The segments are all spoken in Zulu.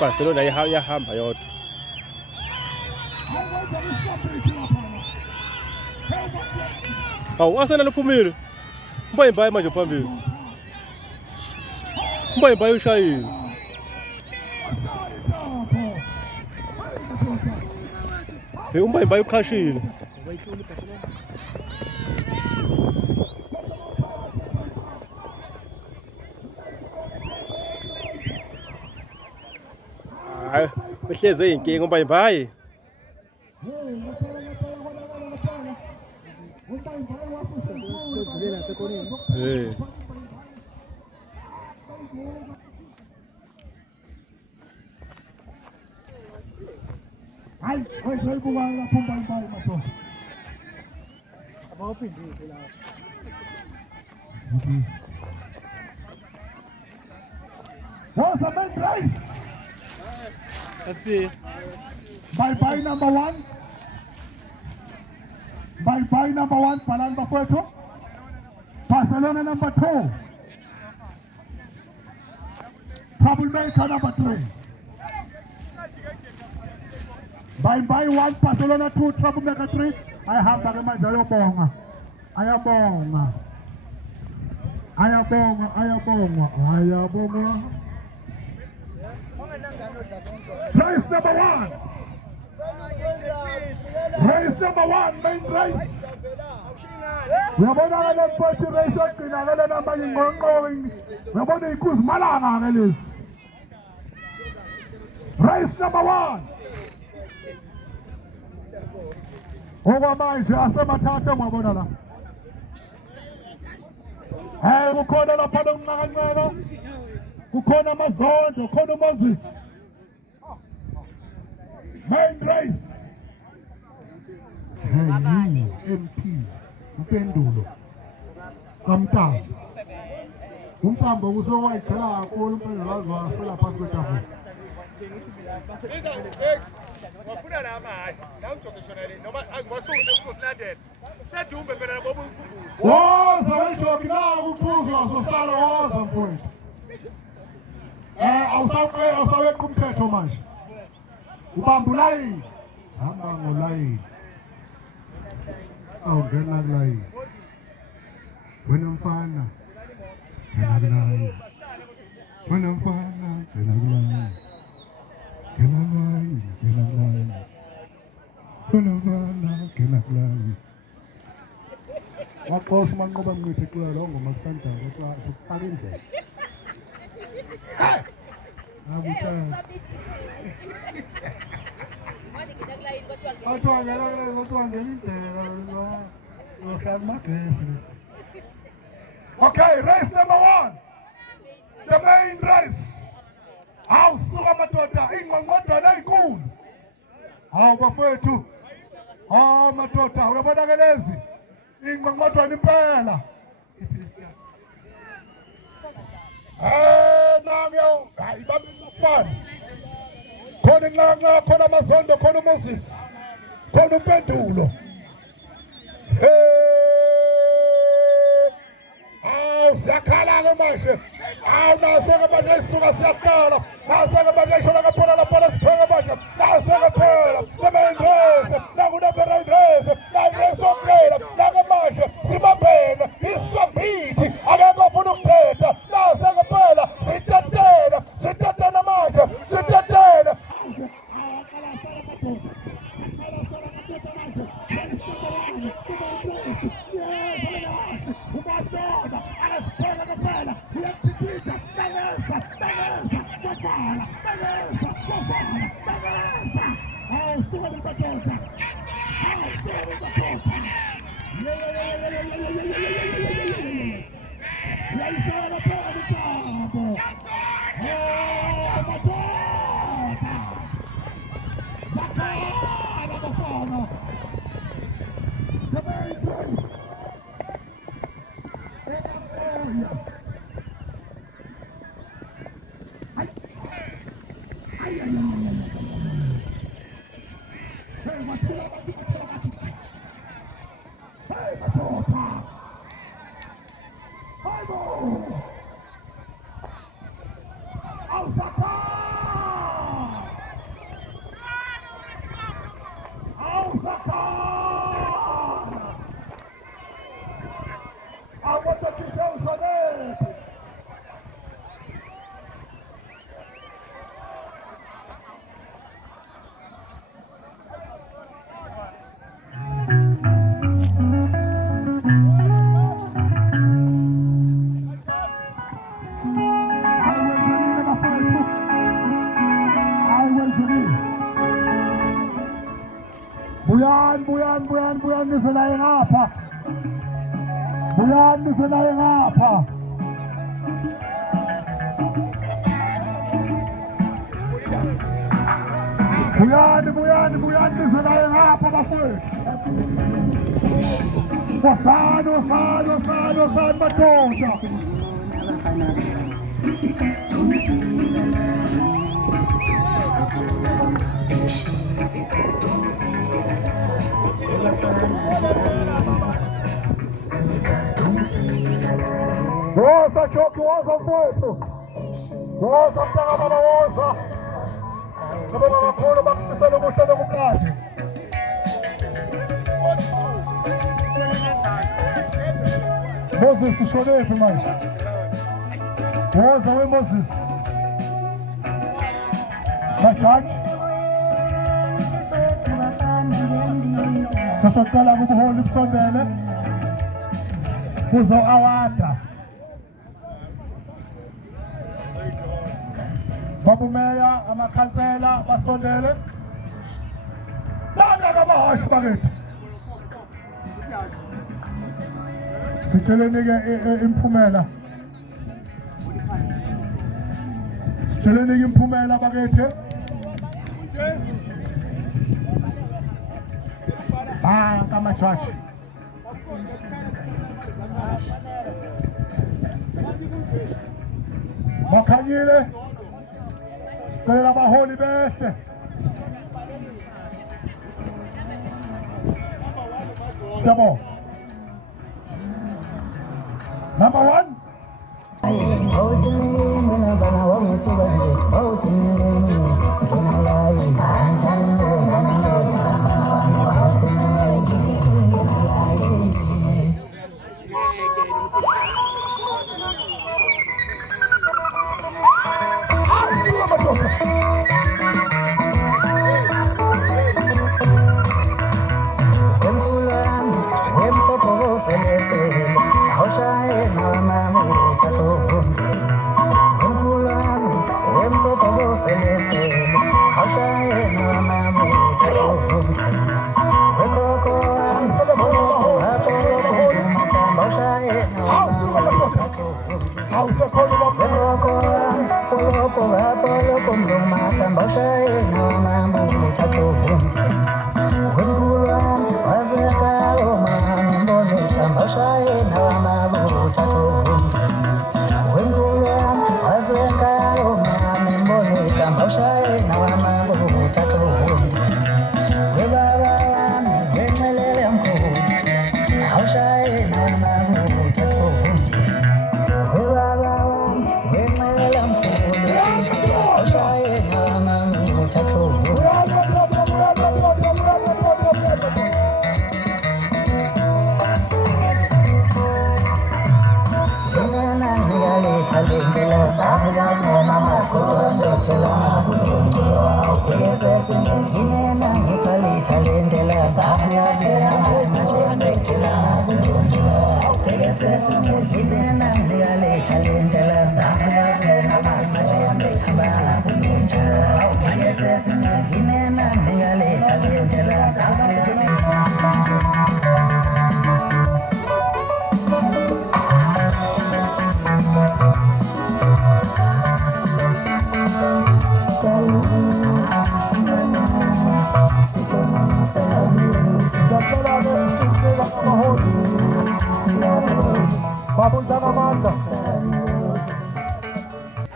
Barcelona yahamba yodwa. Awu Arsenal uphumile. Umbayimbayi manje phambili. Umbayimbayi ushayile. Umbayimbayi ukhashile. Hayi, behleze inkinga umbayimbayi. Bye-bye number one. Bye-bye number one, Palamba Puerto. Barcelona number 2. Troublemaker number 3. Bye-bye 1, Barcelona 2, Troublemaker 3. I have that in my Ayabonga. Ayabonga. Ayabonga. Ayabonga. Ayabonga. Race number 1. Race number 1, main race. We are going to put the race up in another number in going. We are going to use Malanga, Ellis. Race number 1. Over my Jasama Tata Mabonala. Hey, we call it a Padam, we call them Mazon, we call them Moses. Main race. MP Upendulo Kamta Umtamba uzowayikhala kakhulu umpendula wazwafela phansi kwetafula wafuna la mahasha la ngijokishonale noma angibasuse ukuzosilandela sedumbe phela ngoba unkulunkulu woza wejoki nawo kuphuzwa uzosala woza mfowethu awusaweka umthetho manje ubamba ulayini hamba ngolayini awungena kulayini wena mfana ngena kulayini wena mfana ngena kulayini ngena kulayini ngena kulayini wena mfana ngena kulayini waxosha umanqoba mncithe ixuya lo ngoma kusandala kuthiwa sokufaka indlela Okay, race number 1. The main race. How suka madoda ingqongqodwana ezinkulu. Hawu bafethu. hawu madoda uyabona ke lezi ingqongqothweni impela nami hayi bafana khona inqanga khona amazondo khona uMoses khona uMpendulo siyakhala-ke manje hawu naso-ke manje sisuka siyahlala naso-ke manje ishona kaphela laphola sipheke manje naso-ke phela lemayindrese nakunaperaindrese nayindrese yokulela nake manje simabhene isiswambithi akekho ofuna ukuthetha naso-ke phela sitetena manje sitetena Buyan niselaye ngapha. Buyan niselaye ngapha. Buyan niselaye ngapha bafowethu. Wasani madoda. Woza Choki, woza mfowethu. Woza mntaka baba woza. Sabona bafuna bakumisela ubuhle nobukahle. Moses ushonephi manje? Woza weMoses. Majaji. Sasaqala ukubuhola isondele. Kuzo awada. Babumeya amakhansela basondele. Banga kamahashi bakithi. Sitsheleni-ke imphumela. Sitsheleni-ke imphumela bakithi. Banga amajaji. Makhanyile. Sicela abaholi behle. Siyabonga. Number 1. How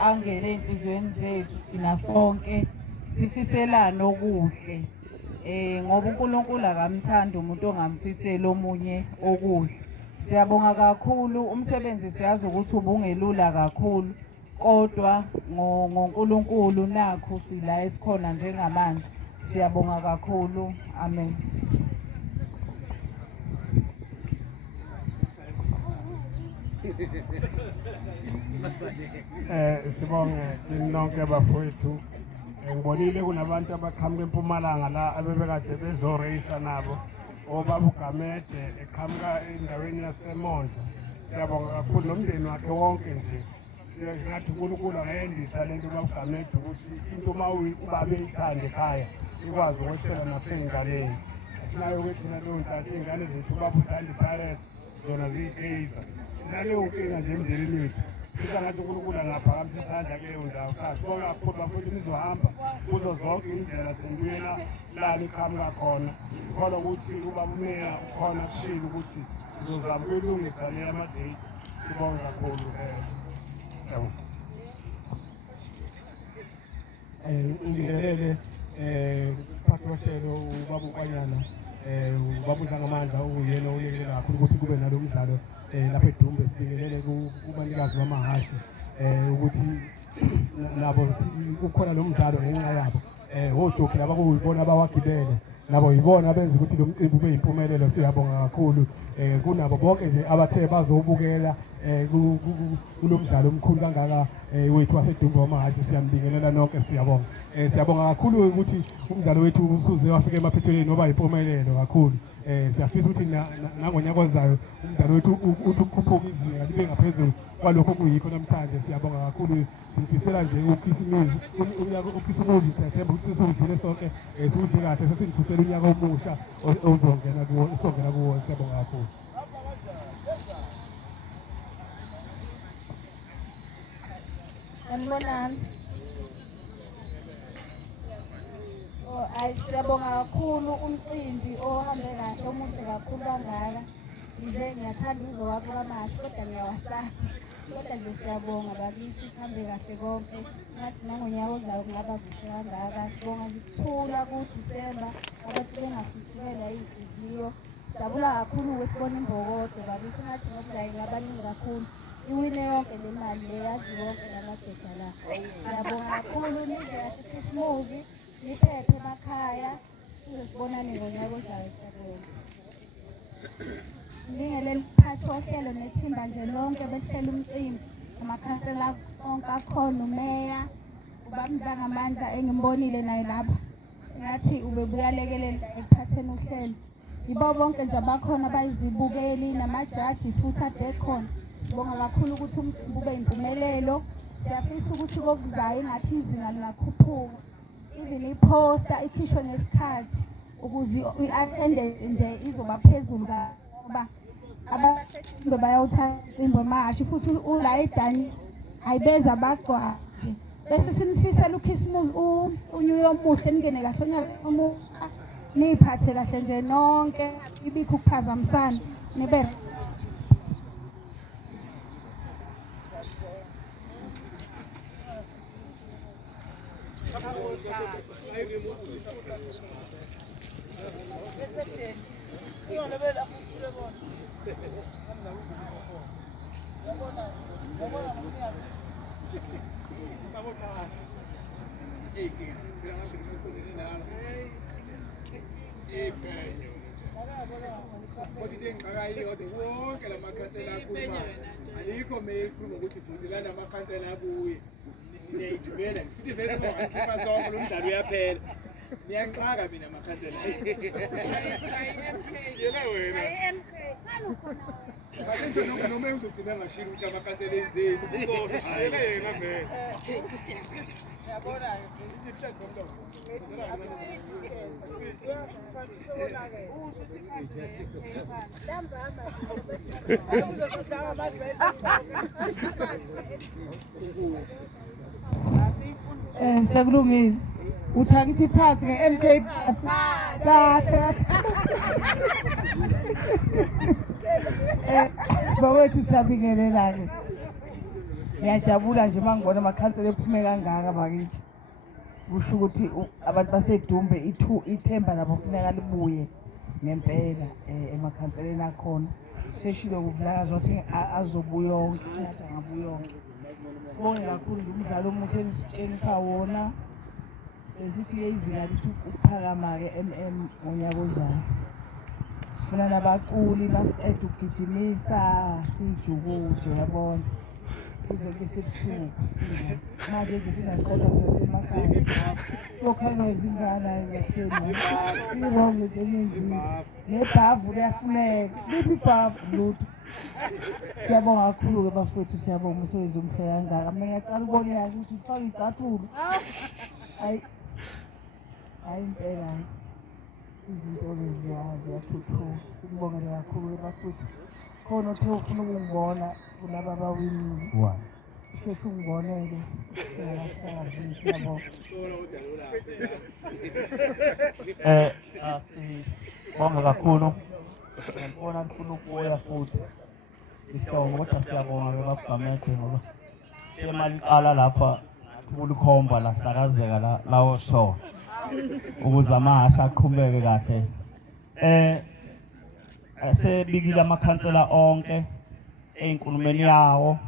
Angele enhlizweni zethu thina sonke sifiselana okuhle ngoba uNkulunkulu akamthanda umuntu ongamfiseli omunye okuhle. Siyabonga kakhulu umsebenzi, siyazi ukuthi ubungelula kakhulu, kodwa ngoNkulunkulu nakho sila esikhona njengamanje. Siyabonga kakhulu. Amen. Sibonge nonke bafowethu. Ngibonile kunabantu abaqhamuka eMpumalanga la abebekade bezoreyisa nabo, obaba uGamede eqhamuka endaweni yaseMondlo. Siyabonga kakhulu nomndeni wakhe wonke nje. Singathi uNkulunkulu angayendisa lento kaGamede ukuthi into uma ubaba eyithanda ekhaya ikwazi ukwehlela nasey'nganeni. Sinayo ukuthi naleyo ntatha iy'ngane zethu ubaba uthanda iPirates, zona ziyigeyisa. Sinaleyo nkinga nje emndenini wethu. Ngathi uNkulunkulu angaphakamisa isandla kuleyo ndawo. Sibonga kakhulu bafowethu nizohamba kuzo zonke indlela sembuyela lana iqhamuka khona. Kholwa ukuthi ubaba umeya ukhona kushilo ukuthi sizozama ukuyilungisa leya ma-date. Sibonga kakhulu. Siyabonga. Ngibingelele uphathi wohlelo ubaba uNkwanyana, ubaba uNdlangamandla uyena oyekelele kakhulu ukuthi kube nalo mdlalo lapha eDumbe. Sibingelele kubanikazi bamahhashi ukuthi nabo kukhona lo mdlalo ngenxa yabo. Ojoki laba kuyibona abawagibele, nabo yibona benza ukuthi lo mcimbi ube yimpumelelo. Siyabonga kakhulu kunabo bonke nje abathe bazobukela kulo mdlalo omkhulu kangaka wethu waseDumbe wamahhashi. Siyambingelela nonke, siyabonga. Siyabonga kakhulu ukuthi umdlalo wethu usuze wafika emaphethelweni oba yimpumelelo kakhulu. Siyafisa ukuthi nangonyaka ozayo umdlalo wethu uthi ukhuphuke izinga libe ngaphezulu kwalokho kuyikho namhlanje. Siyabonga kakhulu. Simfisela nje ukhisimuzi. Siyathemba ukuthi siwudlile sonke, siwudle kahle, sesiniphusela unyaka omusha ozongena kuwo, songena kuwo. Siyabonga kakhulu. Sanibonani. Siyabonga kakhulu umcimbi ohambe kahle omuhle kakhulu kangaka. Ngize ngiyathanda uzowapho kamahhashi kodwa ngiyawasaba. Kodwa nje siyabonga bakithi, kuhambe kahle konke. Ngathi nangonyaka ozayo kungaba kuhle kangaka. Sibonga ukuthula kuDisemba, abantu bengafihlelwa iy'nhliziyo. Sijabula kakhulu sibona imbokodo bakithi, ngathi ngokuzayo ngabaningi kakhulu. Iwine yonke le mali le, yazi wonke lamadoda la. Siyabonga kakhulu, nize kahle ikhisimuzi, niphephe emakhaya, size sibonane ngonyaka ozayo. Siyabonga. Ngibingelele umphathi wohlelo nethimba nje lonke behlela umcimbi, amakhansela onke akhona, umeya, ubaba uNdlangamandla engimbonile naye lapha. Ngathi ubebuyalekelela ekuphatheni uhlelo. Yibo bonke nje abakhona abayizibukeli namajaji futhi ade khona. Sibonga kakhulu ukuthi umcimbi ube yimpumelelo. Siyafisa ukuthi kokuzayo ingathi izinga lingakhuphuka, even iposta ikhishwe ngesikhathi ukuze i-attendance nje izoba phezulu ngoba abaseDumbe bayawuthanda umcimbi wamahhashi futhi ula edani ayibeza abagcwali. Bese sinifisela ukhisimusi unyulo omuhle, ningene kahle onyaka omusha, niyiphathe kahle nje nonke, ibikho ukuphazamisana, nibe Kodwa into engixakayo kodwa wonke lamakhansela akhuluma alikho meyikhuluma ukuthi vumelana namakhansela abuye niyayithumela sithi vele ngokukhipha sonke lo mdlalo uyaphela niyangixaka mina amakhansela yena wena Manje noma uzogcina ngashilo ukuthi amakhansela enzeni yena yena vele yabona sekulungile uthanda ithi phansi nge-MK kahle bawethu siyabingelela-ke ngiyajabula nje uma ngibona amakhansela ephume kangaka bakithi kusho ukuthi abantu basedumbe ithemba labo kufuneka libuye ngempela emakhanseleni akhona seshilo kuvulakazi wathi azobuya yonke ngathi angabuya yonke sibonge kakhulu umdlalo omuhle enisitshengisa wona sithi-ke izinga lithi ukuphakama-ke ngonyaka ozayo sifuna nabaculi basiqeda ukugijimisa sijukuje yabona kuze kube sebusuku sina manje nje singaziqoda zasemakhaya sokhanga izingane ngahleni ibonge into eninzile nebhavu liyafuneka liphi ibhavu lutho siyabonga kakhulu-ke bafowethu siyabonga umsebenzi omuhle kangaka mina ngiyaqala ubone kahle ukuthi ufake iy'cathulo hayi impela izinto ziyathuthuka sikubongele kakhulu-ke bafowethu khona othe ufuna ukungibona kulaba abawinile sheshe ungibonele sibonge kakhulu ngibona nifuna ukubuya futhi isihlobo kodwa siyabonga-ke bakugamede ngoba semaliqala lapha kulikhomba lahlakazeka lawo show ukuze amahasha aqhubeke kahle sebikile amakhansela onke ey'nkulumeni yawo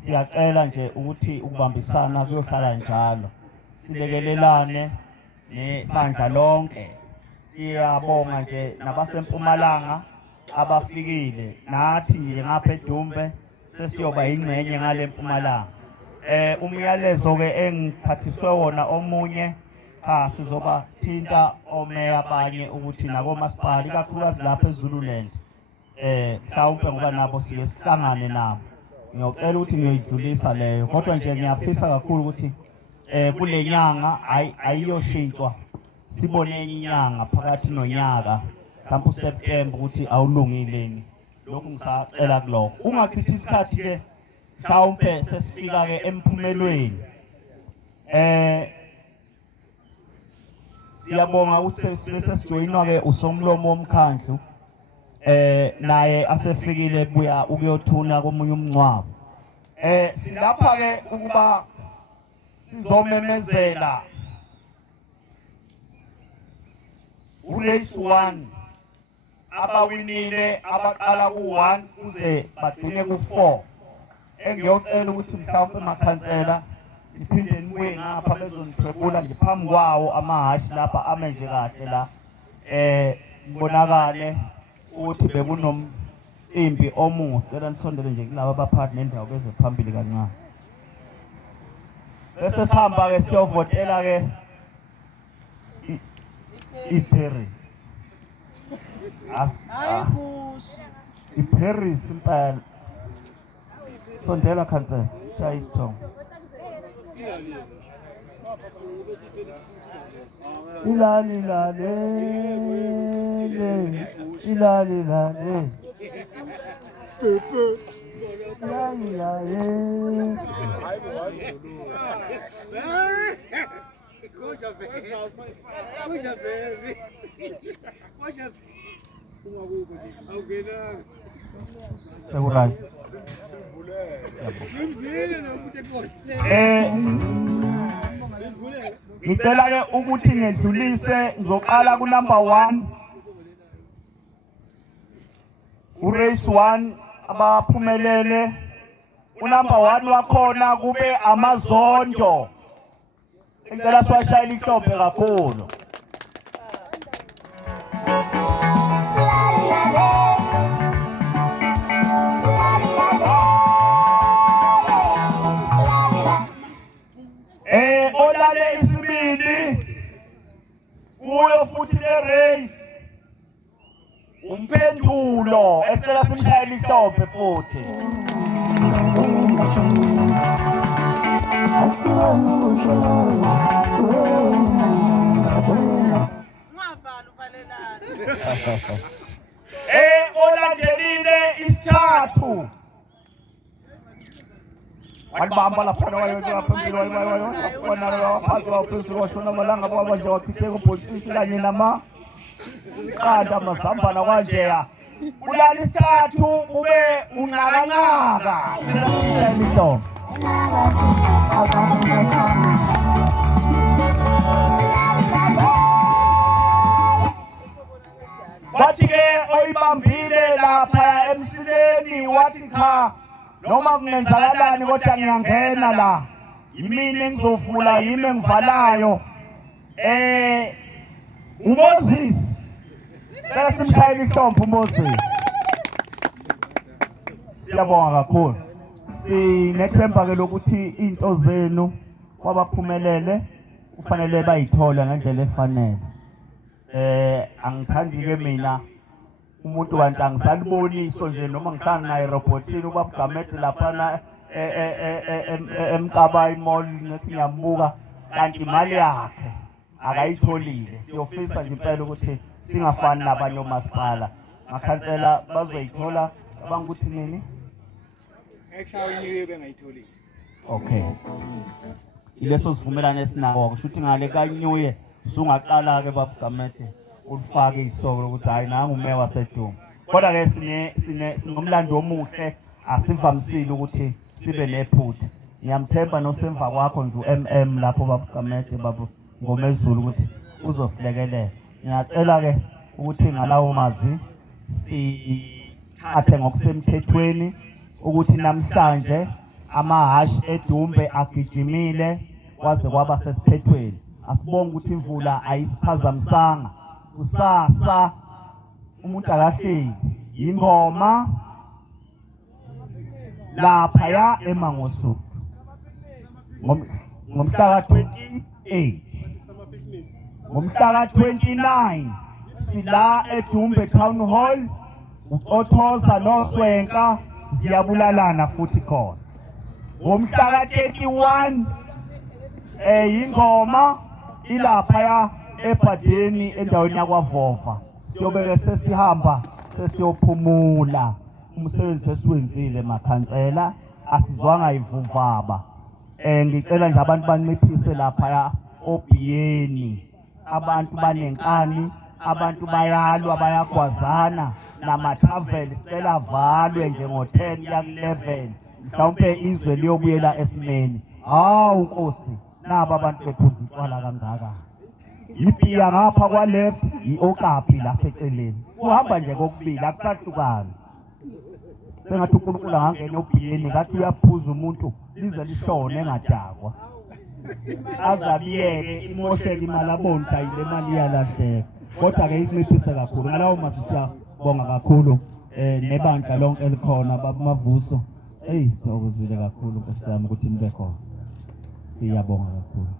siyacela nje ukuthi ukubambisana kuyohlala njalo silekelelane nebandla lonke siyabonga nje nabasempumalanga abafikile nathi nje ngapha eDumbe sesiyoba ingcenye ngale mpumalanga umyalezo-ke engiphathiswe wona omunye sizoba thinta omeya abanye ukuthi nakomasipala ikakhulukazi lapha eZululand mhlawumbe ngoba nabo sike sihlangane nabo ngiyocela ukuthi ngiyoyidlulisa leyo kodwa nje ngiyafisa kakhulu ukuthi kule nyanga ayiyoshintshwa sibone enye inyanga phakathi nonyaka mhlawumbe uSeptember ukuthi awulungileni lokhu ngisacela kulokho ungachithi isikhathi-ke mhlawumbe sesifika-ke emphumelweni siyabonga ukuthi bese sijoyinwa-ke usomlomo womkhandlu naye asefikile buya ukuyothuna komunye umncwabo silapha-ke ukuba sizomemezela urace 1 abawinile abaqala ku-1 kuze bagcine ku-4 engiyocela ukuthi mhlawumbe emakhansela niphinde nibuye ngapha bezonithwebula nje phambi kwawo amahashi lapha ame nje kahle la ngibonakale ukuthi bekunomcimbi omuhle cela nisondele nje kulabo abaphathi nendawo beze phambili kancane bese sihamba-ke siyovotela-ke iParis iParis impela sondela khansela shaya isithongo ilali lale ilali lale ilali lale Segurai. Ngicela-ke ukuthi ngedlulise ngizoqala ku-number 1 urace 1 abaphumelele u-number 1 wakhona kube amazondo ngicela siwashayele ihlombe kakhulu umphendulo esicela simshayele ihlombe futhi. Olandelile isithathu walibamba laphana wayophambili waphansi waphezulu washona amalanga baba nje wachitheka ubhontshisi kanye namaqanda amazambana kwanjeya kulala isithathu kube unqakanqaka imihlombe wathi-ke oyibambile lapha emsileni wathi cha noma kungenzakalani kodwa ngiyangena la yimini engizovula yimi engivalayo uMoses sela simshayele ihlombe uMoses siyabonga kakhulu sinethemba-ke lokuthi into zenu kwabaphumelele kufanele bayithola ngendlela efanele angithandi-ke mina umuntu kanti angisaliboniso nje noma ngihlanga naye robotini ubaba Gamede laphana eMkabayi Mall ngithi ngiyambuka kanti imali yakhe akayitholile. Siyofisa nje impela ukuthi singafani nabanye omasipala makhansela bazoyithola cabanga ukuthi nini Ekshawini bengayitholi. okay ileso sivumelane esinawo kusho ukuthi ngale kaNyuye usungaqala-ke baba Gamede ulifake isoko lokuthi hayi nangu umeya waseDuma kodwa-ke singumlando omuhle asivamisile ukuthi sibe nephutha ngiyamthemba nosemva kwakho nje u-MM lapho baba Gamede baba Ngomezulu ukuthi uzosilekelela. Ngiyacela-ke ukuthi ngalawo mazwi sithathe ngokusemthethweni ukuthi namhlanje amahashi eDumbe agijimile kwaze kwaba sesiphethweni. Asibonge ukuthi imvula ayisiphazamisanga. Kusasa umuntu akahleli ingoma laphaya eMangosuthu ngomhla ka-28 ngomhla ka-29 sila eDumbe Town Hall uCothoza noSwenka ziyabulalana futhi khona. Ngomhla ka-31 ingoma ilaphaya eBhadeni endaweni yakwaVova siyobeke sesihamba sesiyophumula umsebenzi esiwenzile makhansela asizwanga ivuvaba. Ngicela nje abantu banciphise laphaya obhiyeni abantu banenkani abantu bayalwa bayagwazana namathaveni sicela avalwe njengo-10 ku-11 mhlawumpe izwe liyobuyela esimeni. Hawu Nkosi naba abantu bephuza utshwala kangaka yibhiya ngapha kwa-left yi-okapi lapha eceleni uhamba nje kokubili akusahlukani sengathi uNkulunkulu angangena obhiyeni ngathi uyaphuza umuntu lize lishone engadakwa azabiyeke imosheke imali abone ukuthi ayile mali iyalahleka kodwa-ke isinciphise kakhulu ngalawo mazi siyabonga kakhulu nebandla lonke elikhona babamavuso sithokozile kakhulu Nkosi yami ukuthi nibe khona siyabonga kakhulu.